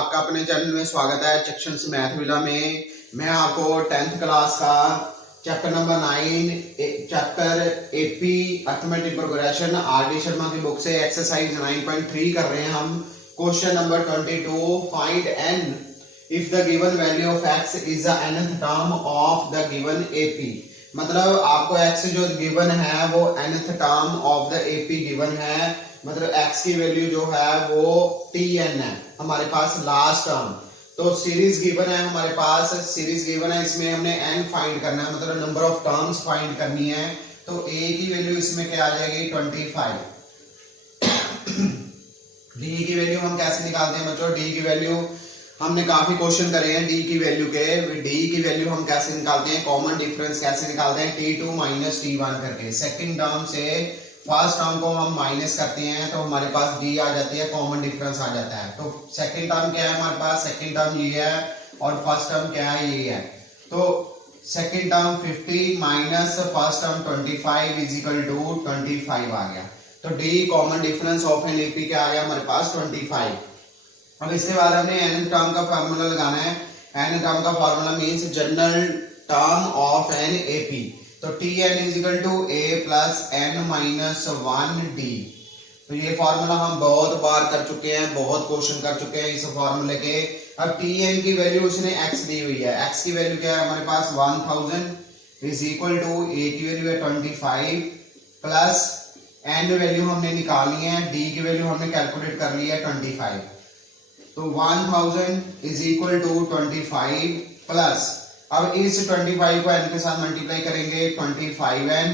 आपका अपने चैनल में स्वागत है सेक्शंस मैथ विला में। मैं आपको 10th क्लास का chapter number 9 chapter AP arithmetic progression R D. Sharma की बुक से एक्सरसाइज 9.3 कर रहे हैं हम। Question number 22, find n if the given value of x is the nth term of the given AP. मतलब आपको x जो गिवन है वो nth term of the AP given है। मतलब x की वैल्यू जो है वो tn है हमारे पास लास्ट टर्म। तो सीरीज गिवन है हमारे पास, सीरीज गिवन है, इसमें हमने n फाइंड करना है, मतलब नंबर ऑफ टर्म्स फाइंड करनी है। तो a की वैल्यू इसमें क्या आ जाएगी 25। d की वैल्यू हम कैसे निकालते हैं बच्चों? d की वैल्यू हमने काफी क्वेश्चन करे हैं डी की वैल्यू के। डी की वैल्यू हम कैसे निकालते हैं, कॉमन डिफरेंस कैसे निकालते हैं, t2 माइनस t1 करके। सेकंड टर्म से फर्स्ट टर्म को हम माइनस करते हैं तो हमारे पास डी आ जाती है, कॉमन डिफरेंस आ जाता है। तो सेकंड टर्म क्या है हमारे पास? सेकंड टर्म ये है और फर्स्ट टर्म क्या है? ये है। तो second term 50 minus first term 25 is equal to 25 आ गया। तो d common difference of an AP क्या आ गया हमारे पास 25। अब इसके बाद हमने एन टर्म का फार्मूला लगाना है। एन टर्म का formula means general term of an AP. तो Tn is equal to a plus n minus 1d। तो ये फार्मूला हम बहुत बार कर चुके हैं, बहुत क्वेश्चन कर चुके हैं इस फार्मूले के। अब Tn की वैल्यू उसने x दी हुई है। x की वैल्यू क्या है हमारे पास 1000 इज इक्वल टू a की वैल्यू है 25 प्लस n वैल्यू हमने निकालनी है, d की वैल्यू हमने कैलकुलेट कर ली है 25। तो 1000 इज इक्वल टू 25 प्लस, अब इस 25 को n के साथ मल्टीप्लाई करेंगे 25n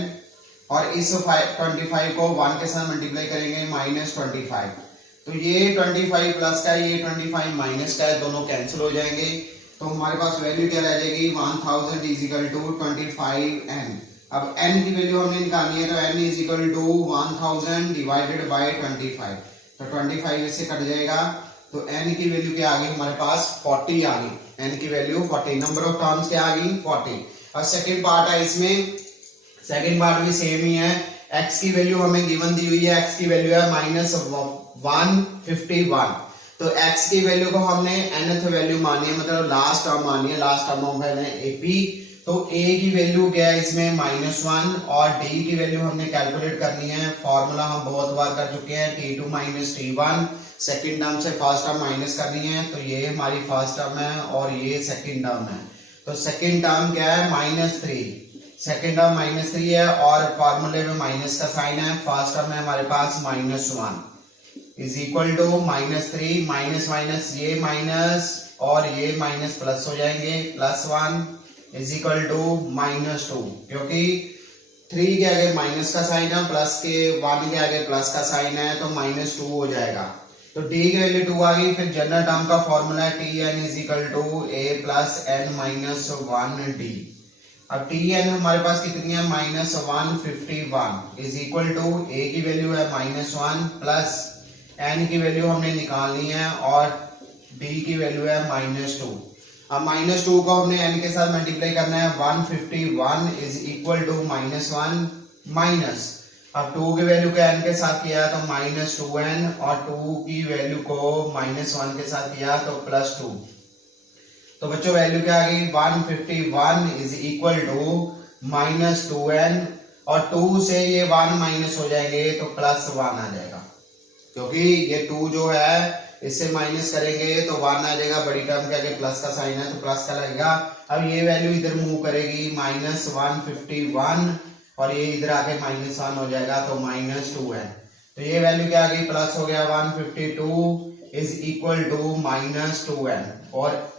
और इस 25 को 1 के साथ मल्टीप्लाई करेंगे माइनस 25। तो ये 25 प्लस का है, ये 25 माइनस का है, दोनों कैंसिल हो जाएंगे। तो हमारे पास वैल्यू क्या रह जाएगी 1000 इज इक्वल टू 25n। अब n की वैल्यू हमने निकालनी है तो n is equal to 1000 divided by 25। तो 25 इससे कट जाएगा तो n की वैल्यू क्या आ गई हमारे पास 40 आ गई। n की वैल्यू 40, नंबर ऑफ टर्म्स क्या आ गई 40। और सेकंड पार्ट है इसमें, सेकंड पार्ट भी सेम ही है। x की वैल्यू हमें गिवन दी हुई है, x की वैल्यू है माइनस 151। तो x की वैल्यू को हमने nth वैल्यू मानी है, मतलब लास्ट टर्म मानी है, लास्ट टर्म ऑफ एपी। तो a की वैल्यू क्या है इसमें -1 और d की वैल्यू हमने कैलकुलेट करनी है। फॉर्मूला हम बहुत बार कर चुके हैं, t2 minus t1। Second term से फर्स्ट टर्म माइनस करनी है, तो ये हमारी फर्स्ट टर्म है और ये सेकंड टर्म है। तो सेकंड टर्म क्या है -3, सेकंड टर्म -3 है और फॉर्मूले में माइनस का साइन है। फर्स्ट टर्म है हमारे पास -1 is equal to -3 minus minus ये माइनस और ये माइनस प्लस हो जाएंगे, +1 इज इक्वल टू -2, क्योंकि 3 के आगे माइनस का साइन है, प्लस के 1 के आगे प्लस का साइन है, तो -2 हो जाएगा। तो d की वैल्यू 2 आ गई। फिर जनरल टर्म का फॉर्मूला है Tn is equal to a plus n minus 1d। अब Tn हमारे पास कितनी है -151 इज इक्वल टू a की वैल्यू है -1 प्लस n की वैल्यू हमने निकालनी है और d की वैल्यू है -2। अब -2 को हमने n के साथ मल्टीप्लाई करना है, 151 इज इक्वल टू -1 माइनस, अब 2 की वैल्यू को n के साथ किया तो -2n और 2 की वैल्यू को -1 के साथ किया तो +2। तो बच्चों वैल्यू क्या आ गई 151 इज इक्वल टू -2n और 2 से ये 1 माइनस हो जाएंगे तो +1 आ जाएगा, क्योंकि ये 2 जो है इससे माइनस करेंगे तो 1 आ जाएगा, बड़ी टर्म के आगे प्लस का साइन है तो प्लस का लगेगा। अब ये वैल्यू इधर मूव करेगी -151 और ये इधर आके -1 हो जाएगा तो -2n। तो ये वैल्यू क्या आ गई प्लस हो गया 152 इज इक्वल टू -2n और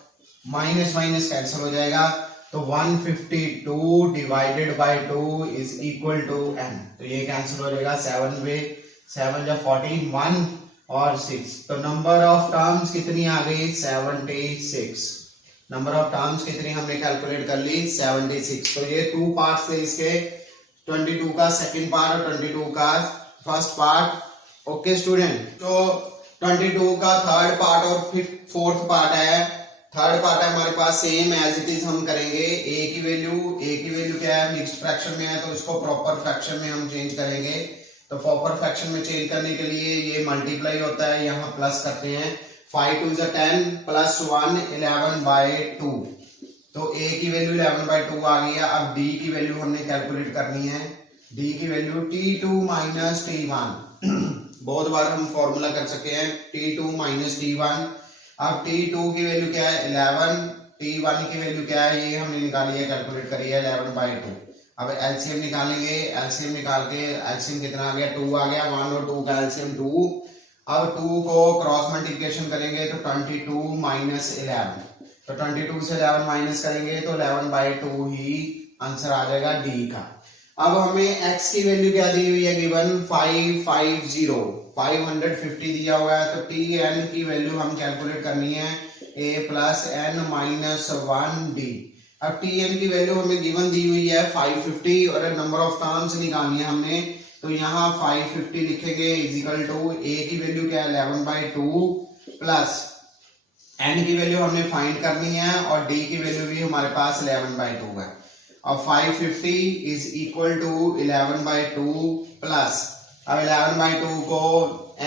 माइनस माइनस कैंसिल हो जाएगा तो 152 divided by 2 is equal to n। तो ये कैंसिल हो जाएगा, 7 में 7 जा 40, 1 और 6। तो नंबर ऑफ टर्म्स कितनी आ गई 76। नंबर ऑफ टर्म्स कितनी हमने कैलकुलेट कर ली 76। तो ये 2 पार्ट्स थे इसके, 22 का सेकंड पार्ट और 22 का फर्स्ट पार्ट। ओके स्टूडेंट, तो 22 का थर्ड पार्ट और फोर्थ पार्ट है। थर्ड पार्ट है हमारे पास सेम एज इट इज हम करेंगे। a की वैल्यू क्या है, मिक्स्ड फ्रैक्शन में है तो इसको प्रॉपर फ्रैक्शन में हम चेंज करेंगे। तो प्रॉपर फ्रैक्शन में चेंज करने के लिए ये मल्टीप्लाई होता है, यहाँ प्लस करते हैं 5 2 = 10 प्लस 1 11/2। तो a की वैल्यू 11/2 आ गई है। अब d की वैल्यू हमने कैलकुलेट करनी है। d की वैल्यू t2 माइनस t1 बहुत बार हम फॉर्मूला कर चुके हैं t2 माइनस t1। अब t2 की वैल्यू क्या है 11, t1 की वैल्यू क्या है ये हमने निकाली है, कैलकुलेट करी है 11/2। अब एलसीएम निकालेंगे, एलसीएम निकाल के एलसीएम कितना आ गया 2 आ गया, 1 और 2 का एलसीएम 2। अब 2 को क्रॉस मल्टीप्लिकेशन करेंगे तो 22 माइनस 11, तो 22 से 11 माइनस करेंगे तो 11/2 ही आंसर आ जाएगा डी का। अब हमें x की वैल्यू क्या दी हुई है गिवन 550 दिया हुआ है। तो tn की वैल्यू हम कैलकुलेट करनी है a plus n minus 1d। अब tn की वैल्यू हमें गिवन दी हुई है 550 और नंबर ऑफ टर्म्स निकालनी है हमने, तो यहाँ 550 लिखेंगे इज इक्वल टू a की वैल्यू क्या है 11/2 प्लस n की वैल्यू हमने फाइंड करनी है और d की वैल्यू भी हमारे पास 11/2 है। अब 550 इज इक्वल टू 11/2 प्लस, अब 11/2 को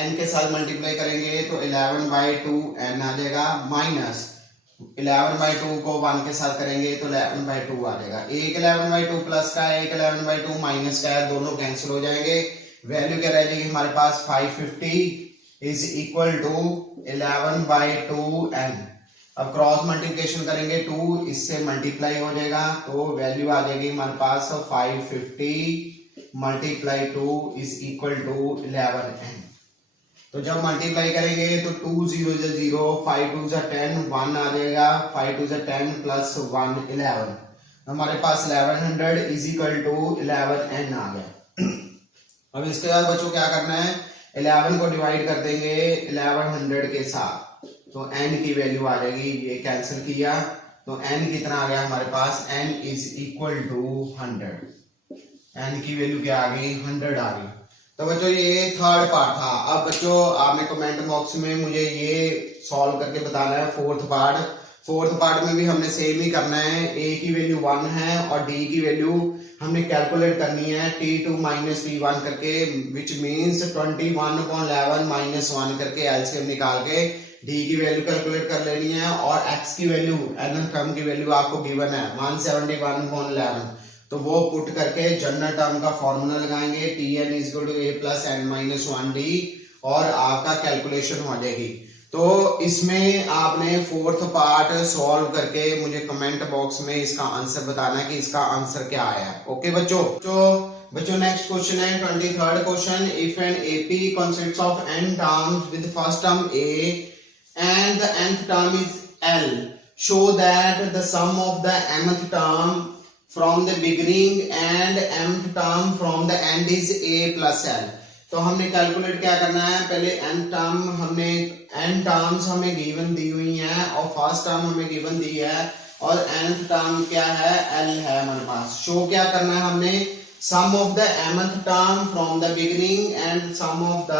n के साथ मल्टीप्लाई करेंगे तो 11/2 n आ जाएगा, माइनस 11/2 को 1 के साथ करेंगे तो 11/2 आ जाएगा। एक 11/2 प्लस का है, एक 11/2 माइनस का है, दोनों कैंसिल हो जाएंगे। वैल्यू क्या रह जाएगी हमारे पास 550 इज इक्वल टू 11/2 n। अब क्रॉस मल्टीप्लिकेशन करेंगे 2 इससे मल्टीप्लाई हो जाएगा तो वैल्यू आ जाएगी हमारे पास 550 multiply 2 is equal to 11n। तो जब मल्टीप्लाई करेंगे तो 2 0 0, 5 2 10, 1 आ जाएगा, 5 2 10 प्लस 1 11, हमारे पास 1100 इज इक्वल टू 11n आ गया। अब इसके बाद बच्चों क्या करना है 11 को डिवाइड कर देंगे 1100 के साथ तो n की वैल्यू आ जाएगी, ये कैंसिल किया तो n कितना आ गया हमारे पास, n is equal to 100। n की वैल्यू क्या आ गई 100 आ गई। तो बच्चों ये थर्ड पार्ट था। अब बच्चों आपने कमेंट बॉक्स में मुझे ये सॉल्व करके बताना है फोर्थ पार्ट। फोर्थ पार्ट में भी हमने सेम ही करना है, a की वैल्यू 1 है और d की वैल्यू हमने कैलकुलेट करनी है t2 माइनस t1 करके, विच मीन्स 21/11 माइनस 1 करके एलसीएम निकाल के d की वैल्यू कैलकुलेट कर लेनी है और x की वैल्यू nth टर्म की वैल्यू आपको गिवन है 171/11, तो वो पुट करके जनरल टर्म का फॉर्मूला लगाएंगे tn is equal to a plus n minus 1d और आपका कैलकुलेशन हो जाएगी। तो इसमें आपने फोर्थ पार्ट सॉल्व करके मुझे कमेंट बॉक्स में इसका आंसर बताना है कि इसका आंसर क्या आया। ओके बच्चों, बच्चों नेक्स्ट क्वेश्चन है 23rd question. If an AP consists of n terms with first term a and the nth term is L, show that the sum of the mth term from the beginning and mth term from the end is a plus L। तो हमने calculate क्या करना है, पहले n terms हमें given the हुई हैं और फर्स्ट टर्म हमें गिवन दी है और nth टर्म क्या है L है हमारे पास। शो क्या करना है हमने, sum of the mth term from the beginning and sum of the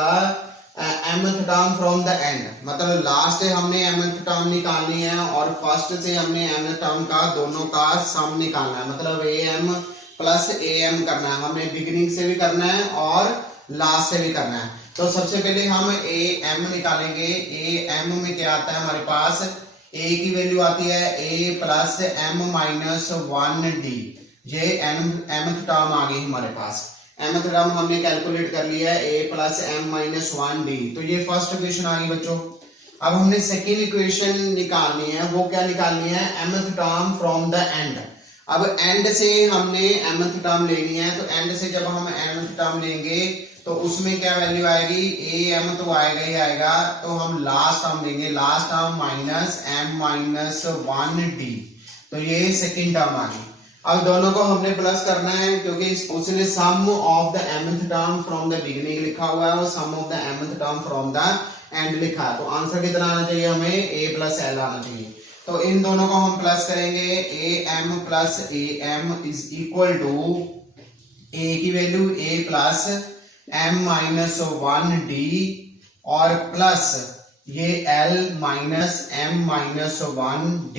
mth term from the end, मतलब लास्ट से हमने mth टर्म निकालनी है और फर्स्ट से हमने mth टर्म का दोनों का सम निकालना है, मतलब am प्लस am करना है, हमें बिगिनिंग से भी करना है और लास्ट से भी करना है। तो सबसे पहले हम am निकालेंगे। am में क्या आता है हमारे पास, a की वैल्यू आती है a plus m minus 1d, ये mth टर्म आ गई हमारे पास। mth टर्म हमने कैलकुलेट कर लिया है a plus m minus 1d, तो ये फर्स्ट इक्वेशन आ गई बच्चों। अब हमने सेकेंड इक्वेशन निकालनी है, वो क्या निकालनी है, mth term from the and. अब एंड से हमने mth टर्म लेनी है, तो एंड से जब हम mth टर्म लेंगे तो उसमें क्या वैल्यू आएगी, am तो आएगा ही आएगा, तो हम लास्ट टर्म लेंगे, last term minus m minus 1d, तो ये सेकेंड टर्म आ गई। अब दोनों को हमने प्लस करना है क्योंकि उसने sum of the mth term from the beginning लिखा हुआ है और sum of the mth term from the end लिखा है, तो आंसर कितना आना चाहिए हमें, a प्लस l आना चाहिए। तो इन दोनों को हम प्लस करेंगे, am plus am is equal to a की value a plus m minus 1d और प्लस ये l minus m minus 1d।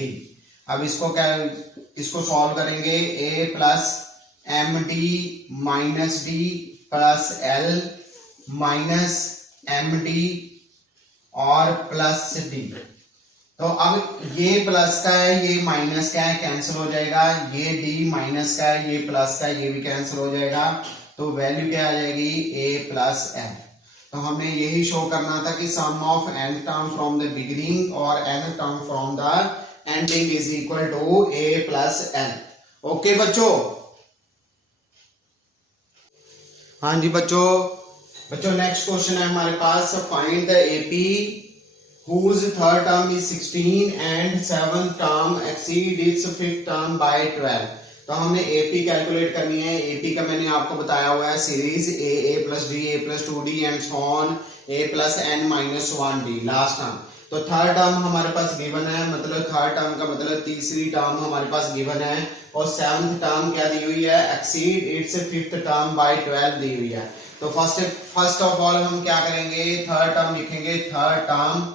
अब इसको सॉल्व करेंगे, a plus md minus d plus l minus md और प्लस डी। तो अब ये प्लस का है, ये माइनस का है, कैंसिल हो जाएगा। ये डी माइनस का है, ये प्लस का है, ये भी कैंसिल हो जाएगा। तो वैल्यू क्या आ जाएगी, a प्लस एन। तो हमें यही शो करना था कि sum of n term from the beginning और n term from the ending is equal to a plus n. Okay बच्चों, हाँ जी बच्चों नेक्स्ट क्वेश्चन है हमारे पास, find the AP whose third term is 16 and seventh term exceed its fifth term by 12। तो हमने AP कैलकुलेट करनी है। AP का मैंने आपको बताया हुआ है series a plus d a plus 2d and so on a plus n minus 1d last term. तो थर्ड टर्म हमारे पास गिवन है, मतलब थर्ड टर्म का मतलब तीसरी टर्म हमारे पास गिवन है, और सेवंथ टर्म क्या दी हुई है, exceed it's fifth term by 12 दी हुई है। तो फर्स्ट ऑफ ऑल हम क्या करेंगे, थर्ड टर्म लिखेंगे। Third term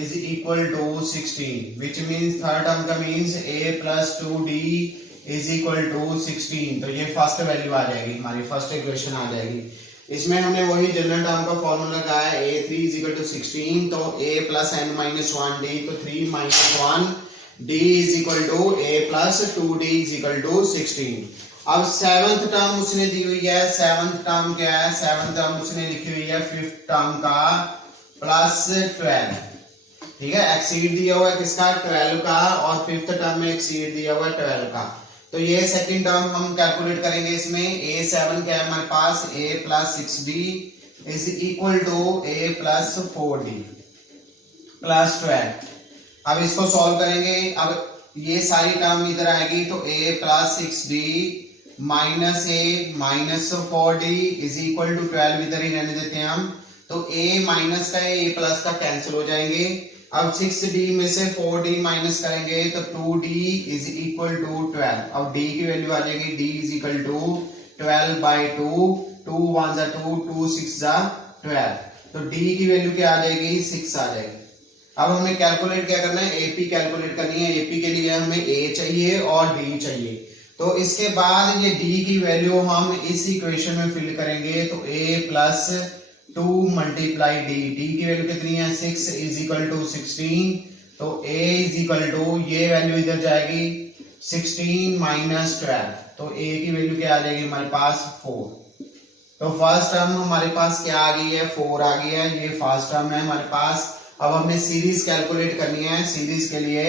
is equal to 16 which means third term का means a plus 2d is equal to 16। तो ये फर्स्ट वैल्यू आ जाएगी हमारी, फर्स्ट इक्वेशन आ जाएगी। इसमें हमने वही जनरल टर्म का फॉर्मूला लगाया है, a3 is equal to 16, तो a plus n minus 1d, तो 3 minus 1 d is equal to a plus 2d is equal to 16। अब सेवंथ टर्म उसने दी हुई है, सेवंथ टर्म क्या है, सेवंथ टर्म उसने लिखी हुई है फिफ्थ टर्म का प्लस 12, ठीक है। एक्सीड दिया हुआ है किसका, 12 का, और फिफ्थ टर्म में एक्सीड दिया हुआ है 12 का। तो ये सेकंड टर्म हम कैलकुलेट करेंगे। इसमें a7 क्या है हमारे पास, a plus 6d is equal to a plus 4d plus 12। अब इसको सॉल्व करेंगे। अब ये सारी टर्म इधर आएगी, तो a plus 6d minus a minus 4d is equal to 12 इधर ही रहने देते हैं हम। तो a माइनस का a प्लस का कैंसिल हो जाएंगे। अब 6d में से 4d माइनस करेंगे तो 2d इज इक्वल टू 12। अब d की वैल्यू आ जाएगी, d is equal to 12 by 2, 2 1 जा 2, 2 6 जा 12। तो d की वैल्यू क्या आ जाएगी, 6 आ जाएगी। अब हमें कैलकुलेट क्या करना है, AP कैलकुलेट करनी है। AP के लिए हमें a चाहिए और d चाहिए। तो इसके बाद ये d की वैल्यू हम इस इक्वेशन में फिल करेंगे। तो a plus 2 multiply D, D की वैल्यू कितनी है, 6 इज इक्वल टू 16। तो a इज इक्वल टू, ये वैल्यू इधर जाएगी 16 माइनस 12, तो a की वैल्यू क्या आ जाएगी हमारे पास 4। तो फर्स्ट टर्म हमारे पास क्या आ गई है, 4 आ गई है, ये फर्स्ट टर्म है हमारे पास। अब हमें सीरीज कैलकुलेट करनी है। सीरीज के लिए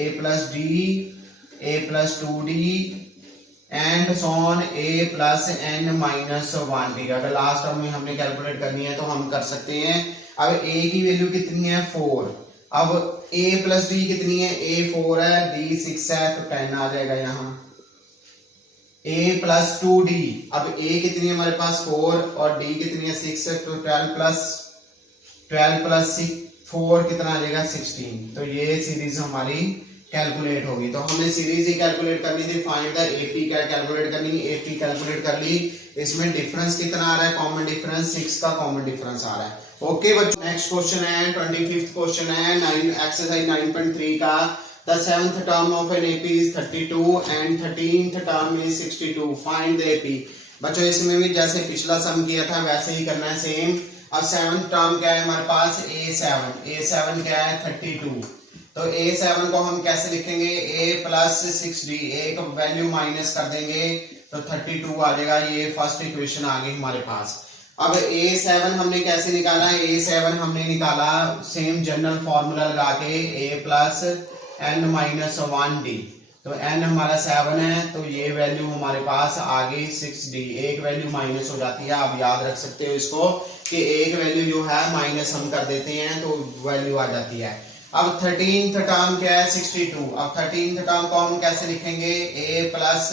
a plus d, a plus 2d and so on a plus n minus 1d। अगर लास्ट टर्म में हमने कैलकुलेट करनी है तो हम कर सकते हैं। अब a की वैल्यू कितनी है, 4। अब a प्लस d कितनी है, a 4 है, d 6 है, तो 10 आ जाएगा यहाँ। a प्लस 2d, अब a कितनी है हमारे पास 4 और d कितनी है 6 है, तो 12 प्लस 4 कितना आ जाएगा 16। तो ये सीरीज हमारी कैलकुलेट होगी। तो हमें सीरीज ही कैलकुलेट करनी थी, फाइंड द एपी क्या कैलकुलेट करनी, एपी कैलकुलेट कर ली। इसमें डिफरेंस कितना आ रहा है, कॉमन डिफरेंस 6 का कॉमन डिफरेंस आ रहा है। ओके बच्चों, नेक्स्ट क्वेश्चन है 25th क्वेश्चन है एक्सरसाइज 9.3 का। The seventh term of an AP is 32 and 13th term is 62, find the AP. बच्चों इसमें भी जैसे पिछला सम किया था वैसे ही करना है, सेम। अब सेवंथ टर्म क्या है हमारे पास, a7 क्या है 32। तो a7 को हम कैसे लिखेंगे, a प्लस 6d, a का वैल्यू माइनस कर देंगे तो 32 आ जाएगा। ये फर्स्ट इक्वेशन आ गई हमारे पास। अब a7 हमने कैसे निकाला, a7 हमने निकाला सेम जनरल फॉर्मूला लगा के, a plus n minus 1d। तो n हमारा 7 है, तो ये वैल्यू हमारे पास आ गई 6d। एक वैल्यू माइनस हो जाती है, आप याद रख सकते हो इसको कि एक वैल्यू जो है माइनस हम कर देते हैं तो वैल्यू आ जाती है। अब 13th टर्म क्या है 62। अब 13th टर्म को हम कैसे लिखेंगे, a प्लस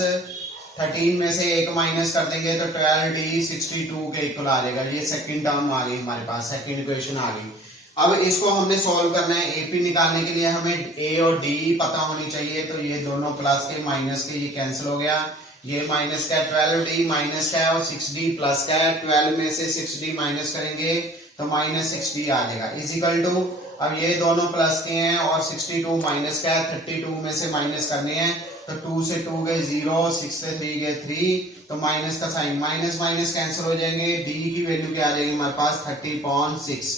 13 में से एक माइनस कर देंगे तो 12d 62 के इक्वल आ जाएगा। ये सेकंड टर्म आ गई हमारे पास, सेकंड इक्वेशन आ गई। अब इसको हमने सॉल्व करना है। एपी निकालने के लिए हमें a और d पता होनी चाहिए। तो ये दोनों प्लस के माइनस के ये कैंसिल हो गया, ये माइनस का है, 12d माइनस का है और 6d प्लस का है। 12 में से 6d माइनस करेंगे तो माइनस 6d आ जाएगा इजिकल टू। अब ये दोनों प्लस के हैं और 62 माइनस का है, 32 में से माइनस करने हैं तो 2 से 2 गए 0, 6 से 3 गए 3, तो माइनस का साइन, माइनस माइनस कैंसिल हो जाएंगे। d की वैल्यू क्या आ जाएगी हमारे पास 30/6।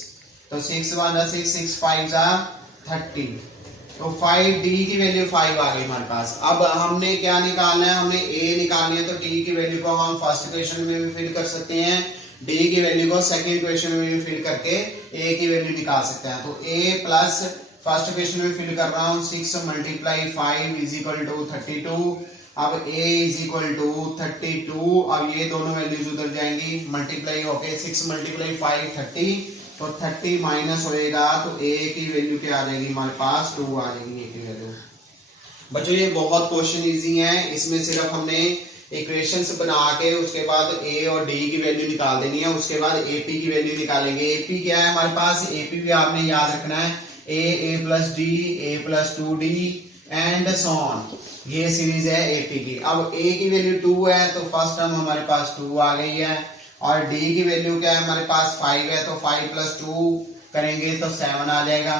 तो 6 1 जा 6, 6 5 जा 30, तो 5 डी की वैल्यू 5 आ गई हमारे पास। अब हमने क्या निकालना है, हमने ए निकालनी है, तो डी की वैल्यू को हम फर्स्ट इक्वेशन में भी फिल कर सकते हैं, डी की वैल्यू को सेकंड इक्वेशन में भी फिल करके ए की वैल्यू निकाल सकते हैं। तो ए प्लस फर्स्ट इक्वेशन में फिल कर रहा हूँ 6 × 5 = 32, अब a = 32, अब ये दोनों वैल्यूज उधर जाएंगी, मल्टीप्लाई होके 6 × 5 30, तो 30 माइनस होएगा, तो a की वैल्यू क्या आ जाएगी हमारे पास 2 आ जाएगी a की वैल्यू। बच्चों ये बहुत क्वेश्चन इजी है, इसमें सिर्फ हमने इक्वेशंस बना के उसके बाद a और d की वैल्यू निकाल देनी है, उसके बाद ap की वैल्यू निकालेंगे। ap क्या है हमारे पास, ap भी आपने याद रखना है, a + d, a + 2d and so on, ये सीरीज है ap की। अब a की वैल्यू 2 है, तो फर्स्ट टर्म हमारे पास 2 आ गई है, और d की वैल्यू क्या है हमारे पास 5 है, तो 5 + 2 करेंगे तो 7 आ जाएगा।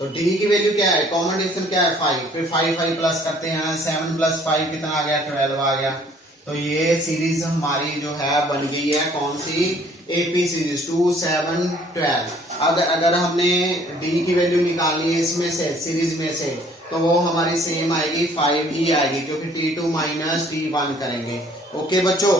तो d की वैल्यू क्या है, कॉमन डिफरेंस क्या है 5, फिर 5 5 प्लस करते हैं, 7 + 5 कितना आ गया 12 आ गया। तो ये सीरीज हमारी जो है बन गई है कौन सी, AP सीरीज 2 7 12। अगर हमने d की वैल्यू निकाली है इसमें से सीरीज में से, तो वो हमारी सेम आएगी 5 ही आएगी, क्योंकि T2 - T1 करेंगे। ओके बच्चों।